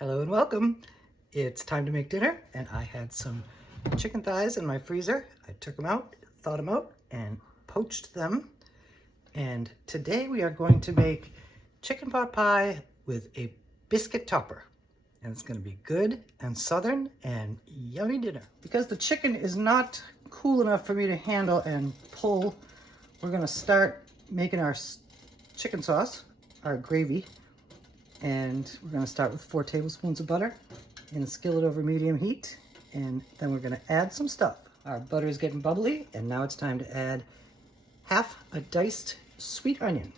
Hello and welcome. It's time to make dinner, and I had some chicken thighs in my freezer. I took them out, thawed them out, and poached them. And today we are going to make chicken pot pie with a biscuit topper. And it's going to be good and southern and yummy dinner. Because the chicken is not cool enough for me to handle and pull, we're going to start making our chicken sauce, our gravy. And we're going to start with 4 tablespoons of butter in a skillet over medium heat. And then we're going to add some stuff. Our butter is getting bubbly, and now it's time to add half a diced sweet onion.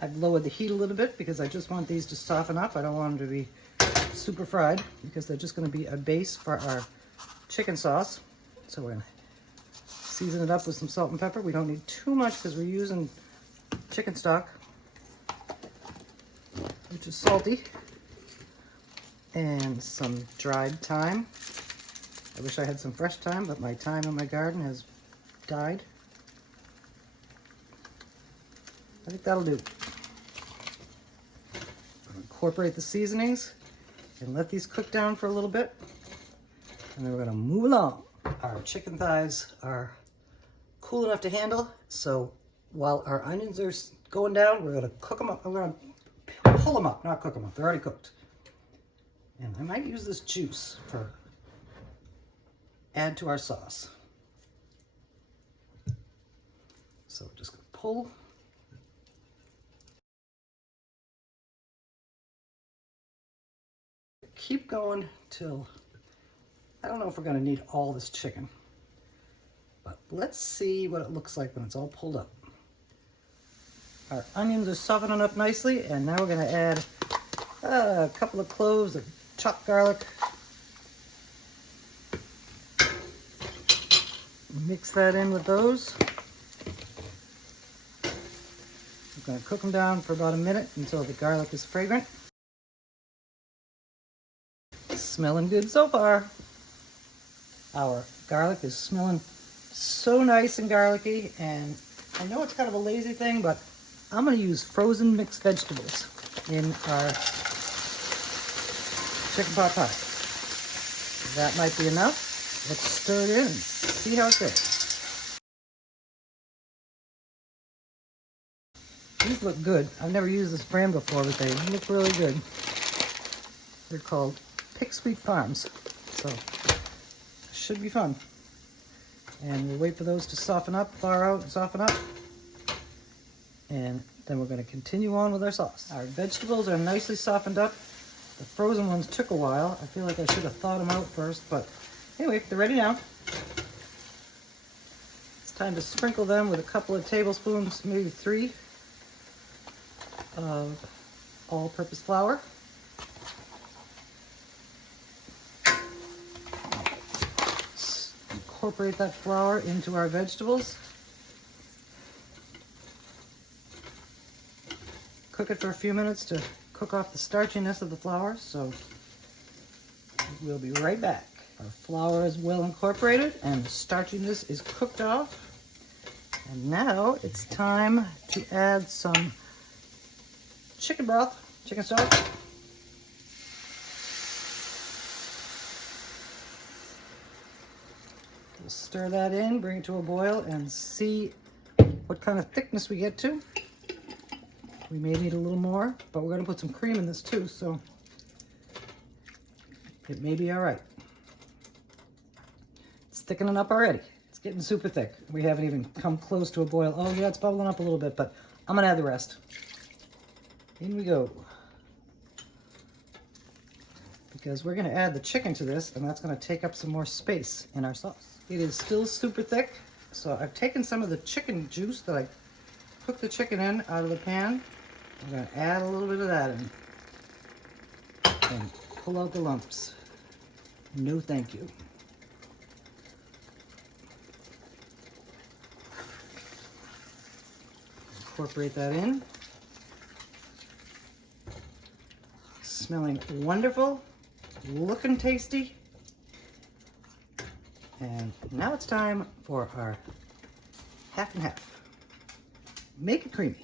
I've lowered the heat a little bit because I just want these to soften up. I don't want them to be super fried because they're just going to be a base for our chicken sauce. So we're going to season it up with some salt and pepper. We don't need too much because we're using chicken stock, which is salty, and some dried thyme. I wish I had some fresh thyme, but my thyme in my garden has died. I think that'll do. Incorporate the seasonings and let these cook down for a little bit, and then we're going to move along. Our chicken thighs are cool enough to handle, so while our onions are going down, we're going to cook them up. I'm going to pull them up, not cook them up. They're already cooked. And I might use this juice for add to our sauce. So we're just going to pull. Keep going till, I don't know if we're going to need all this chicken, but let's see what it looks like when it's all pulled up. Our onions are softening up nicely, and now we're going to add a couple of cloves of chopped garlic. Mix that in with those. I'm going to cook them down for about a minute until the garlic is fragrant. Smelling good so far. Our garlic is smelling so nice and garlicky, and I know it's kind of a lazy thing, but I'm going to use frozen mixed vegetables in our chicken pot pie. That might be enough. Let's stir it in and see how it goes. These look good. I've never used this brand before, but they look really good. They're called Pick Sweet Farms, so should be fun. And we'll wait for those to soften up, thaw out and soften up. And then we're going to continue on with our sauce. Our vegetables are nicely softened up. The frozen ones took a while. I feel like I should have thawed them out first, but anyway, they're ready now. It's time to sprinkle them with a couple of tablespoons, maybe 3, of all-purpose flour. Incorporate that flour into our vegetables. Cook it for a few minutes to cook off the starchiness of the flour, so we'll be right back. Our flour is well incorporated and the starchiness is cooked off. And now it's time to add some chicken broth, chicken stock. We'll stir that in, bring it to a boil, and see what kind of thickness we get to. We may need a little more, but we're going to put some cream in this too, so it may be all right. It's thickening up already. It's getting super thick. We haven't even come close to a boil. Oh yeah, it's bubbling up a little bit, but I'm going to add the rest. In we go. Because we're going to add the chicken to this, and that's going to take up some more space in our sauce. It is still super thick, so I've taken some of the chicken juice that I cooked the chicken in out of the pan. I'm going to add a little bit of that in and pull out the lumps. No thank you. Incorporate that in. Smelling wonderful, looking tasty. And now it's time for our half and half. Make it creamy.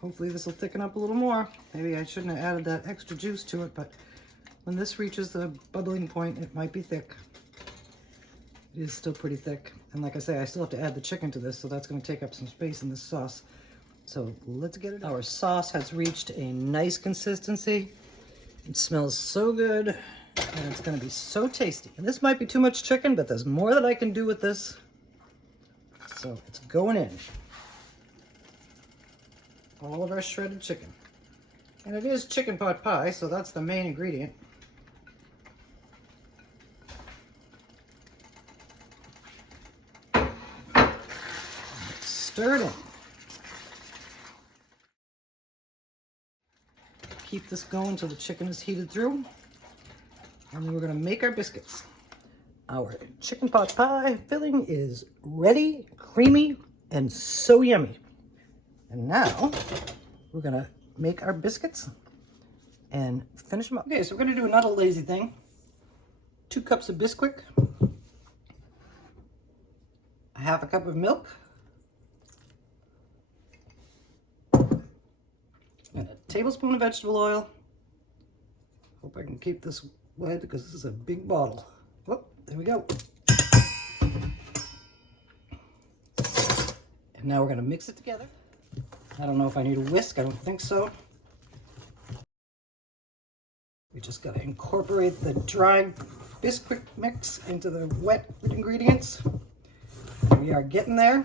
Hopefully this will thicken up a little more. Maybe I shouldn't have added that extra juice to it, but when this reaches the bubbling point, it might be thick. It is still pretty thick. And like I say, I still have to add the chicken to this, so that's going to take up some space in this sauce. So let's get it. Our sauce has reached a nice consistency. It smells so good, and it's going to be so tasty. And this might be too much chicken, but there's more that I can do with this. So it's going in. All of our shredded chicken. And it is chicken pot pie, so that's the main ingredient. Stir it in. Keep this going until the chicken is heated through. And then we're going to make our biscuits. Our chicken pot pie filling is ready, creamy, and so yummy. And now we're going to make our biscuits and finish them up. Okay, so we're going to do another lazy thing. 2 cups of Biscuit, a half a cup of milk, and a tablespoon of vegetable oil. Hope I can keep this wet because this is a big bottle. Oh, there we go. And now we're going to mix it together. I don't know if I need a whisk. I don't think so. We just got to incorporate the dried Biscuit mix into the wet ingredients. We are getting there.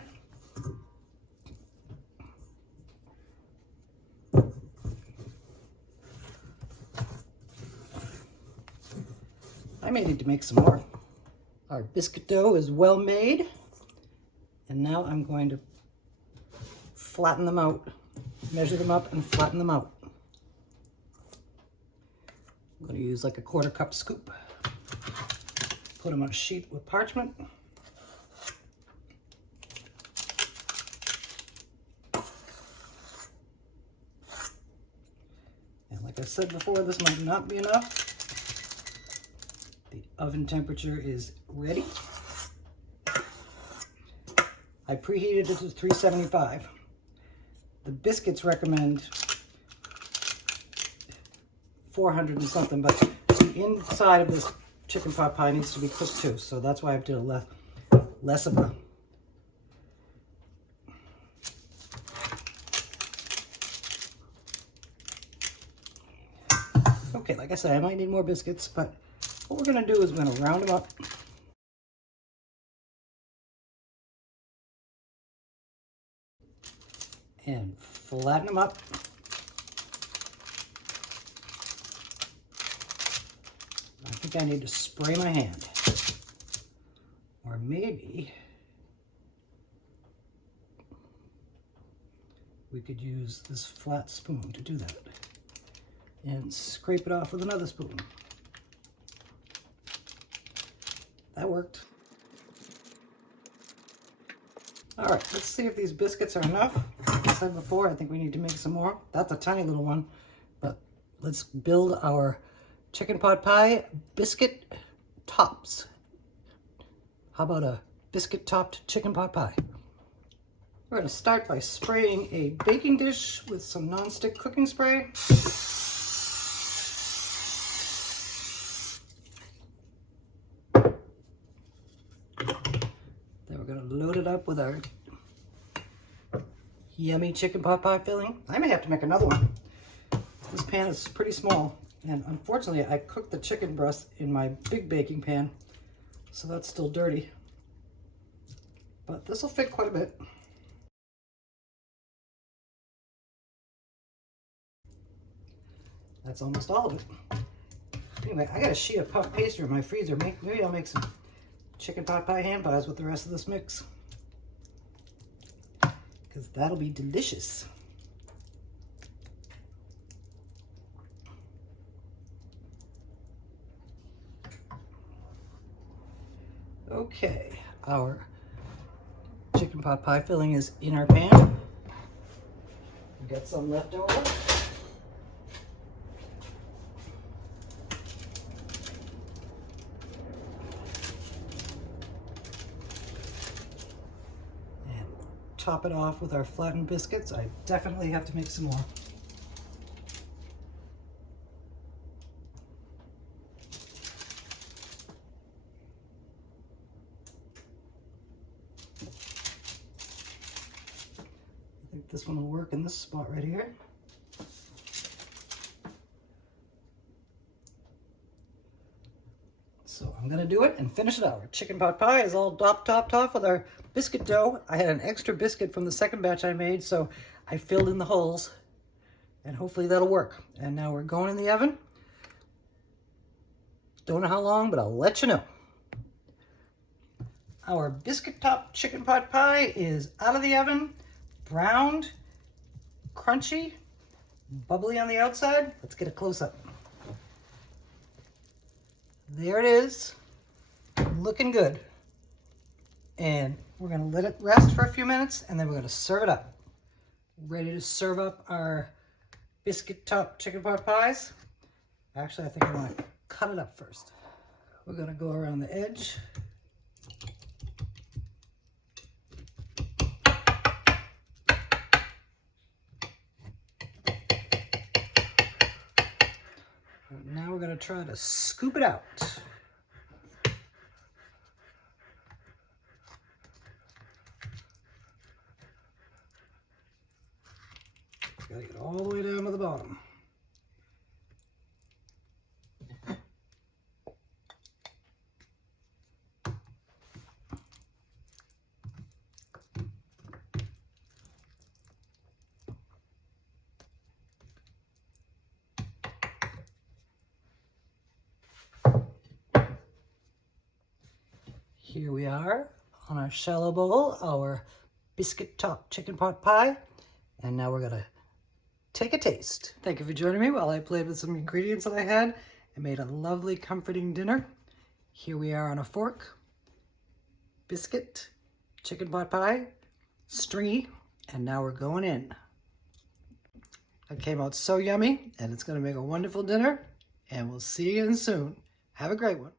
I may need to make some more. Our biscuit dough is well made. And now I'm going to flatten them out. Measure them up and flatten them out. I'm going to use like a 1/4 cup scoop. Put them on a sheet with parchment. And like I said before, this might not be enough. The oven temperature is ready. I preheated it to 375. The biscuits recommend 400 and something, but the inside of this chicken pot pie needs to be cooked too, so that's why I did a less of a. Okay, like I said, I might need more biscuits, but what we're going to do is we're going to round them up. And flatten them up. I think I need to spray my hand. Or maybe we could use this flat spoon to do that. And scrape it off with another spoon. That worked. All right, let's see if these biscuits are enough. Like I said before, I think we need to make some more. That's a tiny little one, but let's build our chicken pot pie biscuit tops. How about a biscuit topped chicken pot pie? We're going to start by spraying a baking dish with some nonstick cooking spray. Load it up with our yummy chicken pot pie filling. I may have to make another one. This pan is pretty small, and unfortunately I cooked the chicken breast in my big baking pan, so that's still dirty. But this will fit quite a bit. That's almost all of it. Anyway, I got a sheet of puff pastry in my freezer. Maybe I'll make some chicken pot pie ham pies with the rest of this mix, because that'll be delicious. Okay, our chicken pot pie filling is in our pan. Get some left over. And top it off with our flattened biscuits. I definitely have to make some more. I think this one will work in this spot right here. So I'm gonna do it and finish it out. Our chicken pot pie is all topped off with our biscuit dough. I had an extra biscuit from the second batch I made, so I filled in the holes, and hopefully that'll work. And now we're going in the oven. Don't know how long, but I'll let you know. Our biscuit top chicken pot pie is out of the oven. Browned, crunchy, bubbly on the outside. Let's get a close-up. There it is, looking good. And we're gonna let it rest for a few minutes, and then we're gonna serve it up. Ready to serve up our biscuit top chicken pot pies. Actually, I think I wanna cut it up first. We're gonna go around the edge. Now we're going to try to scoop it out. Got to get all the way down to the bottom. Here we are on our shallow bowl, our biscuit top chicken pot pie. And now we're gonna take a taste. Thank you for joining me while I played with some ingredients that I had and made a lovely, comforting dinner. Here we are on a fork. Biscuit, chicken pot pie, stringy, and now we're going in. It came out so yummy, and it's gonna make a wonderful dinner, and we'll see you again soon. Have a great one.